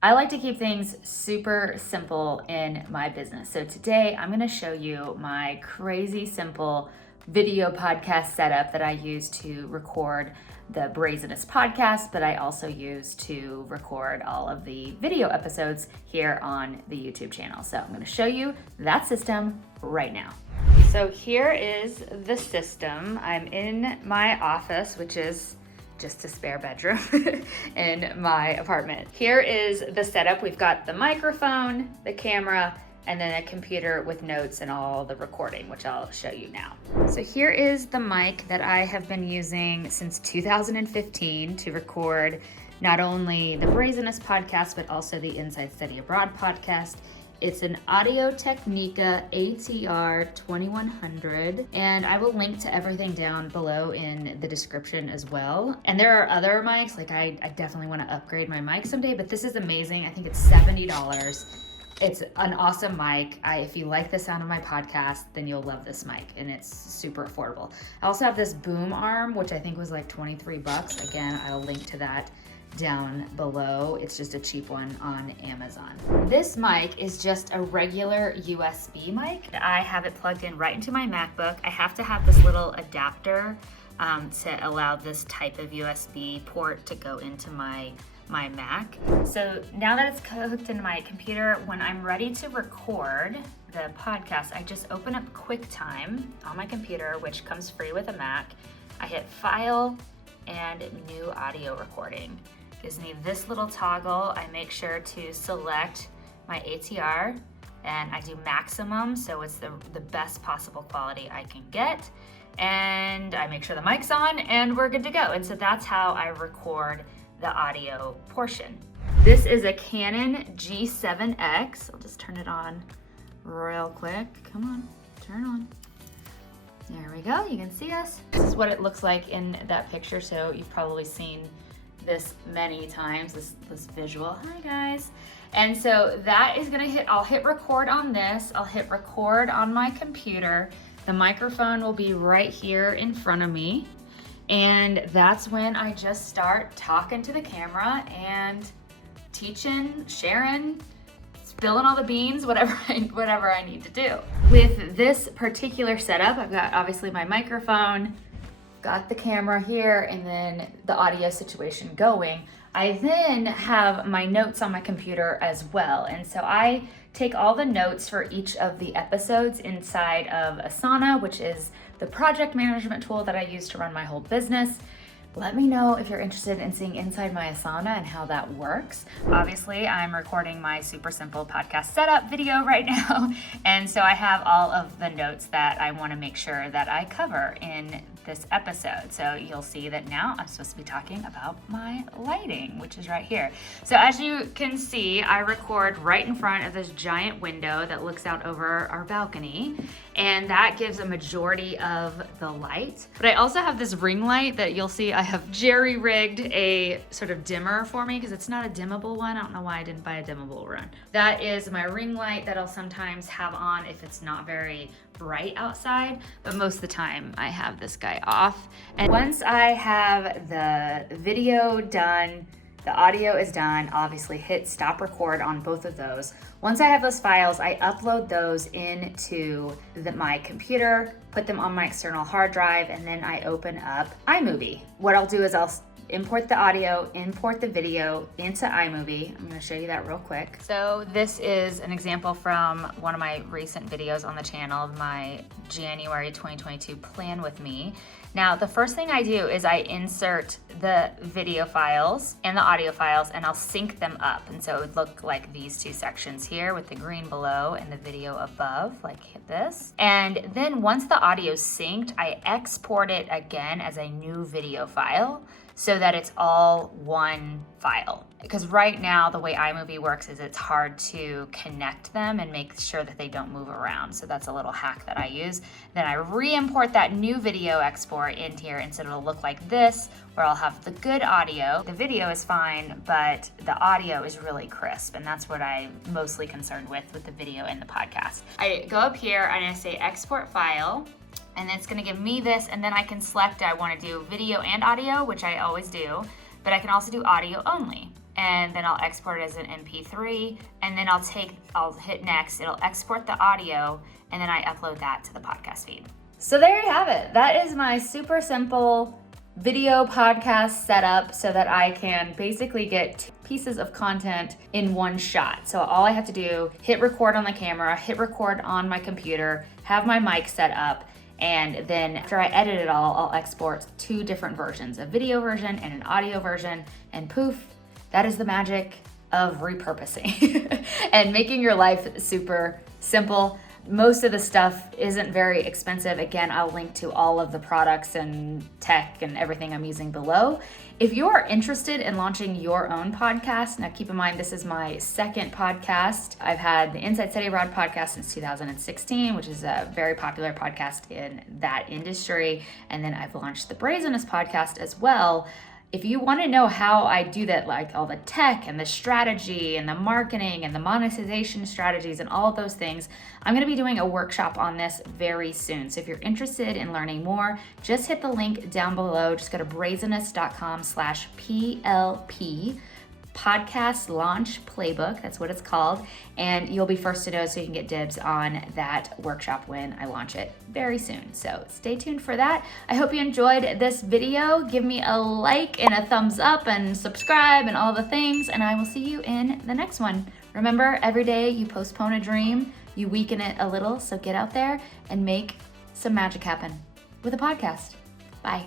I like to keep things super simple in my business. So today I'm going to show you my crazy simple video podcast setup that I use to record the Brazenest podcast, but I also use to record all of the video episodes here on the YouTube channel. So I'm going to show you that system right now. So here is the system. I'm in my office, which is just a spare bedroom in my apartment. Here is the setup. We've got the microphone, the camera, and then a computer with notes and all the recording, which I'll show you now. So here is the mic that I have been using since 2015 to record not only the Brazenest podcast, but also the Inside Study Abroad podcast. It's an Audio-Technica ATR 2100, and I will link to everything down below in the description as well. And there are other mics, like I definitely want to upgrade my mic someday, but this is amazing. I think it's $70. It's an awesome mic. If you like the sound of my podcast, then you'll love this mic, and it's super affordable. I also have this boom arm, which I think was like 23 bucks. Again, I'll link to that down below. It's just a cheap one on Amazon. This mic is just a regular USB mic. I have it plugged in right into my MacBook. I have to have this little adapter to allow this type of USB port to go into my Mac. So now that it's hooked into my computer, when I'm ready to record the podcast, I just open up QuickTime on my computer, which comes free with a Mac. I hit File and New Audio Recording. Gives me this little toggle. I make sure to select my ATR and I do maximum, so it's the best possible quality I can get. And I make sure the mic's on and we're good to go. And so that's how I record the audio portion. This is a Canon G7X. I'll just turn it on real quick. Come on, turn on. There we go, you can see us. This is what it looks like in that picture, so you've probably seen this many times, this visual. Hi guys. And so that is gonna I'll hit record on this, I'll hit record on my computer. The microphone will be right here in front of me. And that's when I just start talking to the camera and teaching, sharing, spilling all the beans, whatever I need to do. With this particular setup, I've got obviously my microphone, got the camera here, and then the audio situation going. I then have my notes on my computer as well. And so I take all the notes for each of the episodes inside of Asana, which is the project management tool that I use to run my whole business. Let me know if you're interested in seeing inside my Asana and how that works. Obviously, I'm recording my super simple podcast setup video right now. And so I have all of the notes that I want to make sure that I cover in this episode. So you'll see that now I'm supposed to be talking about my lighting, which is right here. So as you can see, I record right in front of this giant window that looks out over our balcony. And that gives a majority of the light. But I also have this ring light that you'll see I have jerry-rigged a sort of dimmer for me because it's not a dimmable one. I don't know why I didn't buy a dimmable one. That is my ring light that I'll sometimes have on if it's not very bright outside, but most of the time I have this guy off. And once I have the video done, the audio is done, obviously hit stop record on both of those. Once I have those files, I upload those into my computer, put them on my external hard drive, and then I open up iMovie. What I'll do is I'll import the audio, import the video into iMovie. I'm gonna show you that real quick. So this is an example from one of my recent videos on the channel of my January 2022 plan with me. Now, the first thing I do is I insert the video files and the audio files and I'll sync them up. And so it would look like these two sections here with the green below and the video above, like this. And then once the audio is synced, I export it again as a new video file so that it's all one file. Because right now, the way iMovie works is it's hard to connect them and make sure that they don't move around. So that's a little hack that I use. Then I re-import that new video export into here, and so it'll look like this, where I'll have the good audio. The video is fine, but the audio is really crisp, and that's what I'm mostly concerned with the video and the podcast. I go up here and I say export file, and it's gonna give me this, and then I can select I wanna do video and audio, which I always do, but I can also do audio only. and then I'll export it as an MP3, and then I'll hit next, it'll export the audio, and then I upload that to the podcast feed. So there you have it. That is my super simple video podcast setup so that I can basically get 2 pieces of content in one shot. So all I have to do, hit record on the camera, hit record on my computer, have my mic set up, and then after I edit it all, I'll export 2 different versions, a video version and an audio version, and poof, that is the magic of repurposing and making your life super simple. Most of the stuff isn't very expensive. Again, I'll link to all of the products and tech and everything I'm using below. If you are interested in launching your own podcast, now keep in mind this is my 2nd podcast. I've had the Inside Study Abroad podcast since 2016, which is a very popular podcast in that industry. And then I've launched the Brazenness podcast as well. If you want to know how I do that, like all the tech and the strategy and the marketing and the monetization strategies and all of those things, I'm going to be doing a workshop on this very soon. So if you're interested in learning more, just hit the link down below. Just go to brazenness.com/PLP. Podcast Launch Playbook, that's what it's called, and you'll be first to know so you can get dibs on that workshop when I launch it very soon. So stay tuned for that. I hope you enjoyed this video. Give me a like and a thumbs up and subscribe and all the things, and I will see you in the next one. Remember, every day you postpone a dream, you weaken it a little, so get out there and make some magic happen with a podcast. Bye.